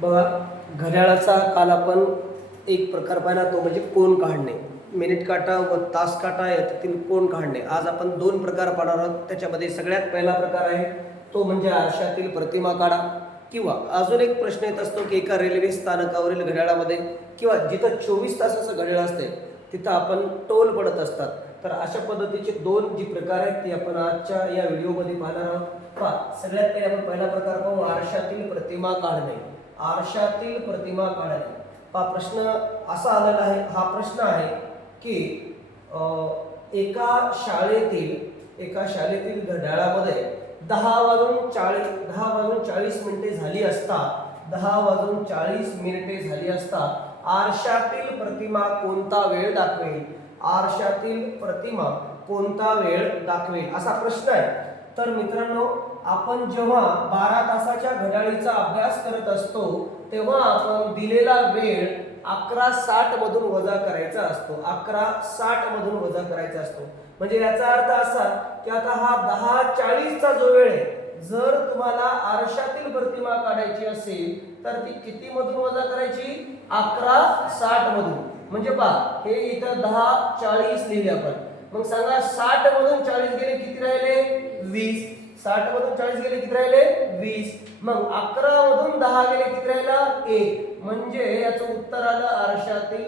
बघा घड्याळाचा काल आपण एक प्रकार पाहिला तो म्हणजे कोण काढणे. मिनिट काटा व तास काटा यातील कोण काढणे. आज आपण दोन प्रकार पाहणार आहोत. त्याच्यामध्ये सगळ्यात पहिला प्रकार आहे तो म्हणजे आरशातील प्रतिमा काढा. किंवा अजून एक प्रश्न येत असतो की एका रेल्वे स्थानकावरील घड्याळामध्ये किंवा जिथं चोवीस तासाचं घड्याळ असते तिथं आपण टोल पडत असतात. तर अशा पद्धतीचे दोन जी प्रकार आहेत ते आपण आजच्या या व्हिडिओमध्ये पाहणार आहोत. पहा सगळ्यात पहिले आपण पहिला प्रकार पाहू आरशातील प्रतिमा काढणे. आरशातील प्रतिमा काढणे. हा प्रश्न असा आलेला आहे हा प्रश्न आहे की एका शाळेतील एका शाळेतील घड्याळामध्ये दहा वाजून चाळीस दहा वाजून चाळीस मिनिटे झाली असता दहा वाजून चाळीस मिनिटे झाली असता आरशातील प्रतिमा कोणता वेळ दाखवेल? आरशातील प्रतिमा कोणता वेळ दाखवेल? असा प्रश्न आहे. तर मित्रांनो आपण जेव्हा बारा तासाच्या घड्याळीचा अभ्यास करत असतो तेव्हा आपण दिलेला वेळ अकरा साठ मधून वजा करायचा असतो. अकरा साठ मधून वजा करायचा असतो. म्हणजे याचा अर्थ असा की आता हा दहा चाळीसचा जो वेळ आहे जर तुम्हाला आरशातील प्रतिमा काढायची असेल तर ती किती मधून वजा करायची? अकरा साठ मधून. म्हणजे पहा हे इथं दहा चाळीस लिहिले आपण. मग सांगा साठ मधून चाळीस गेले किती राहिले? वीस. साठ मधून चाळीस गेले किती राहिले? वीस. मग अकरा मधून दहा गेले किती राहिला? एक. म्हणजे याचं उत्तर आलं आरशातील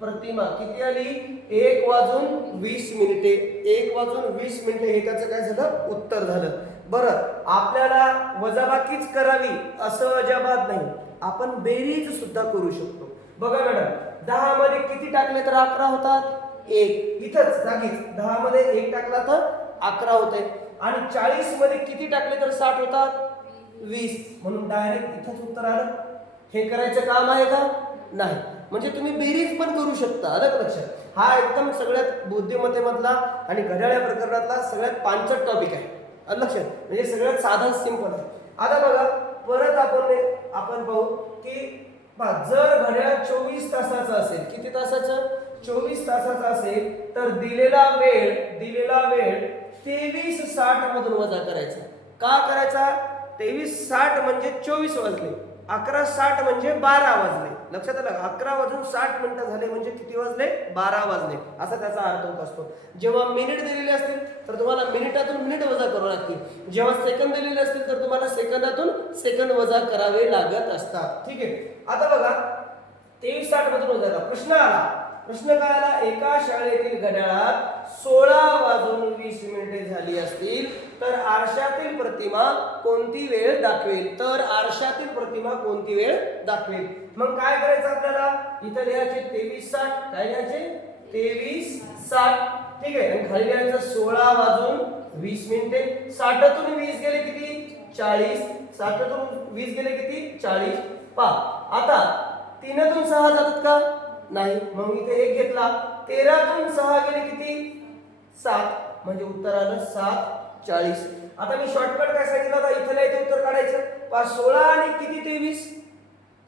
प्रतिमा. किती आली? एक वाजून वीस मिनिटे. एक वाजून वीस मिनिटे. हे त्याचं काय झालं? उत्तर झालं. बरं आपल्याला वजाबाकीच करावी असं अजाबात नाही. आपण बेरीज सुद्धा करू शकतो. बघा मॅडम दहा मध्ये किती टाकले तर अकरा होतात? एक. इथंच जागीच. दहा मध्ये एक टाकला तर अकरा होते आणि चाळीसमध्ये किती टाकले तर साठ होतात? वीस. म्हणून डायरेक्ट इथंच उत्तर आलं. हे करायचं काम आहे का? नाही. म्हणजे तुम्ही बेरीज पण करू शकता. अलग लक्षात? हा एकदम सगळ्यात बुद्धिमत्तेमधला आणि घड्याळ्या प्रकरणातला सगळ्यात पांचट टॉपिक आहे. लक्षात? म्हणजे सगळ्यात साधन सिंपल आहे. आता बघा परत आपण आपण पाहू की जर घड्याळ चोवीस तासाचं असेल किती तासाचं? चोवीस तासाचं असेल तर दिलेला वेळ दिलेला वेळ तेवीस साठ मधून वजा करायचा. का करायचा? तेवीस साठ म्हणजे चोवीस वाजले. अकरा साठ म्हणजे बारा वाजले. लक्षात आलं? अकरा वाजून साठ मिनिटं झाले म्हणजे किती वाजले? बारा वाजले. असा त्याचा अर्थ होत असतो. जेव्हा मिनिट दिलेले असतील तर तुम्हाला मिनिटातून मिनिट वजा करावं लागतील. जेव्हा सेकंद दिलेले असतील तर तुम्हाला सेकंदातून सेकंद वजा करावे लागत असतात. ठीक आहे? आता बघा. तेवीस साठ मधून वजा प्रश्न आला. कृष्णकाळाला एका शाळेतील घड्याळात सोळा वाजून वीस मिनिटे झाली असतील तर आरशातील प्रतिमा कोणती वेळ दाखवेल? तर आरशातील प्रतिमा कोणती वेळ दाखवेल? मग काय करायचं आपल्याला? इथं लिहायचे तेवीस साठ काय लिहायचे? तेवीस साठ. ठीक आहे आणि खाली लिहायचं सोळा वाजून वीस मिनिटे. साठातून वीस गेले किती? चाळीस. साठातून वीस गेले किती? चाळीस. पा आता तीनातून सहा जातात का? नाही मग इथे एक घेतला. तेरातून सहा गेले किती? सात. म्हणजे उत्तर आलं सात चाळीस. आता मी शॉर्टकट काय सांगितलं? आता इथं लिहायचं उत्तर काढायचं. पाच सोळा आणि किती? तेवीस.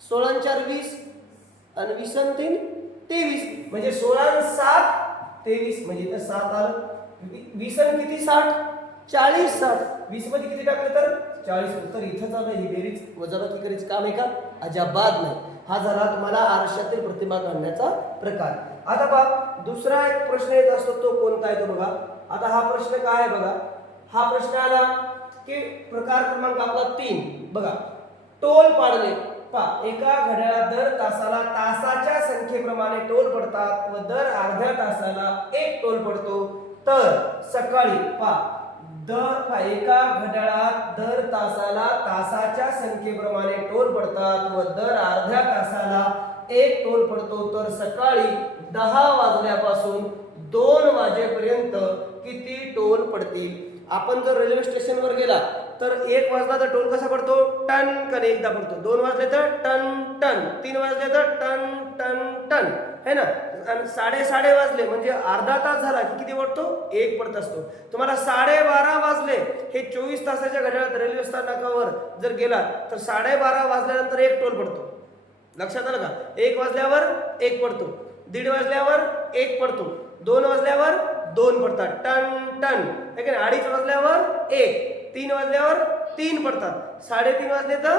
सोळा चार वीस. आणि वीस आणि तीन तेवीस. म्हणजे सोळा आणि सात तेवीस. म्हणजे इथं सात आलं. वीस आणि किती? साठ. चाळीस साठ. वीसमध्ये किती टाकलं तर? चाळीस. उत्तर इथं आलं ही बेरीज. वजाबाकी करीच काम आहे का? अजाबाद नाही. हा झाला तुम्हाला आरशातील प्रतिमा काढण्याचा प्रकार. आता पहा दुसरा एक प्रश्न येत असतो तो कोणता येतो बघा. आता हा प्रश्न काय आहे बघा? हा प्रश्न आला की प्रकार क्रमांक आपला तीन. बघा टोल पाडले पा एका घड्याळात दर तासाला तासाच्या संख्येप्रमाणे टोल पडतात व दर अर्ध्या तासाला एक टोल पडतो. तर सकाळी पा दर एका घड्याळात दर तासाला तासाच्या संख्येप्रमाणे टोल पडतात व दर अर्ध्या तासाला एक टोल पडतो तर सकाळी दहा वाजल्यापासून दोन वाजेपर्यंत किती टोल पडतील? आपण जर रेल्वे स्टेशनवर गेला तर एक वाजला तर टोल कसा पडतो? टन कने एकदा पडतो. दोन वाजले तर टन टन तीन वाजले तर टन टन टन है ना? आणि साडे साडे वाजले म्हणजे अर्धा तास झाला की किती पडतो एक पडत असतो. तुम्हाला साडेबारा वाजले हे चोवीस तासाच्या घड्याळात रेल्वे स्थानकावर जर गेला तर साडेबारा वाजल्यानंतर एक टोल पडतो. लक्षात आलं का? एक वाजल्यावर एक पडतो. दीड वाजल्यावर एक पडतो. दोन वाजल्यावर दोन पडतात. टन टन. है की अडीच वाजल्यावर एक तीन वाजल्यावर तीन पडतात. साडेतीन वाजले तर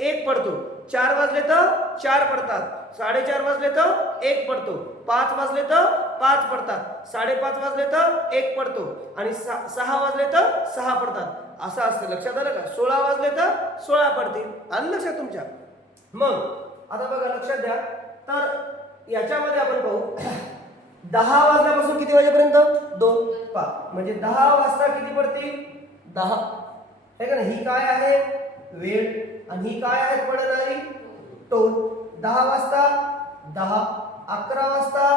एक पडतो. चार वाजले तर चार पडतात. साडेचार वाजले तर एक पडतो. पाच वाजले तर पाच पडतात. साडेपाच वाजले तर एक पडतो. आणि सहा वाजले तर सहा पडतात. असं असतं. लक्षात आलं का? सोळा वाजले तर सोळा पडतील. आलं लक्षात तुमच्या? मग आता बघा लक्षात द्या. तर याच्यामध्ये आपण पाहू. दहा वाजल्यापासून किती वाजेपर्यंत? दोन. पाच म्हणजे दहा वाजता किती पडतील? दहा. हे का ना ही काय आहे? वेळ. आणि ही काय आहे? पडणारी? टोल दहा वाजता दहा अकरा वाजता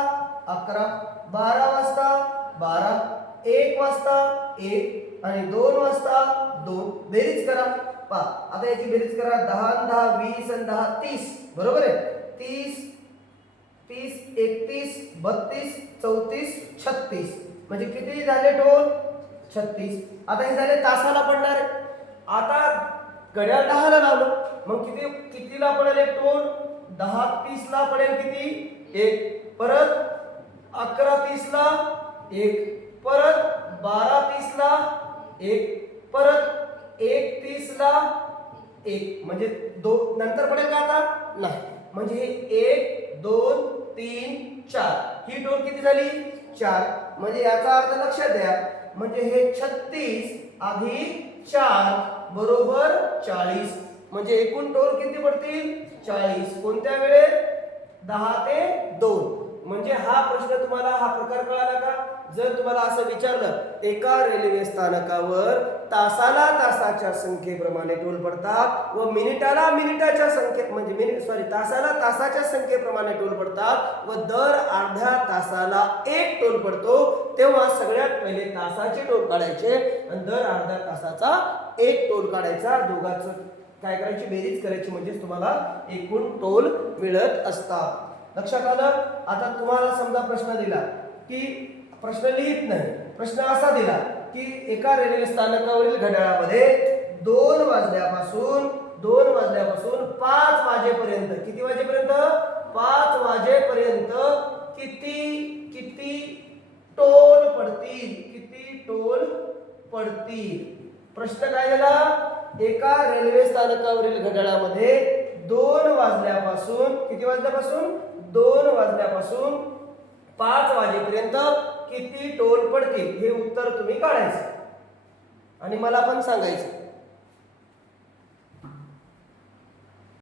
अकरा बारा वाजता बारा एक वाजता एक आणि दोन वाजता दोन. बेरीज करा. पा आता याची बेरीज करा. दहा दहा वीस आणि दहा तीस. बरोबर आहे? तीस तीस एकतीस बत्तीस चौतीस छत्तीस. म्हणजे किती झाले टोल छत्तीस. आता हे झाले तासाला पडणार. आता घड्याळ दहाला लावलं. मग किती कितीला पडेल एक टोल दहा तीसला पडेल किती? एक. परत अकरा तीसला एक. परत बारा तीसला एक. परत एक तीसला एक. म्हणजे दो नंतर पडेल का आता? नाही. म्हणजे हे एक दोन तीन चार. ही टोल किती झाली? चार. म्हणजे याचा अर्थ लक्षात द्या. म्हणजे हे छत्तीस अधिक चार बरोबर चाळीस. म्हणजे एकूण टोल किती पडतील? चाळीस. कोणत्या वेळेत? दहा ते दोन. म्हणजे हा प्रश्न तुम्हाला हा प्रकार कळाला का? जर तुम्हाला असं विचारलं एका रेल्वे स्थानकावर तासाला तासाच्या संख्येप्रमाणे टोल पडतात व मिनिटाला मिनिटाच्या संख्ये म्हणजे मिनिट सॉरी तासाला तासाच्या संख्येप्रमाणे टोल पडतात व दर अर्ध्या तासाला एक टोल पडतो तेव्हा सगळ्यात पहिले तासाचे टोल काढायचे आणि दर अर्ध्या तासाचा एक टोल काढायचा. दोघांचं काय करायची? बेरीज करायची. म्हणजेच तुम्हाला एकूण टोल मिळत असतात. लक्षात आलं? आता तुम्हाला समजा प्रश्न दिला की प्रश्न लिहित नाही. प्रश्न असा दिला की एका रेल्वे स्थानकावरील घड्याळामध्ये दोन वाजल्यापासून दोन वाजल्यापासून पाच वाजेपर्यंत किती वाजेपर्यंत? पाच वाजेपर्यंत किती किती टोल पडतील? किती टोल पडतील? प्रश्न काय झाला? एका रेल्वे स्थानकावरील घड्याळामध्ये दोन वाजल्यापासून किती वाजल्यापासून? दोन वाजल्यापासून पाच वाजेपर्यंत किती टोल पडतील हे उत्तर तुम्ही काढायचं. आणि मला पण सांगायचं.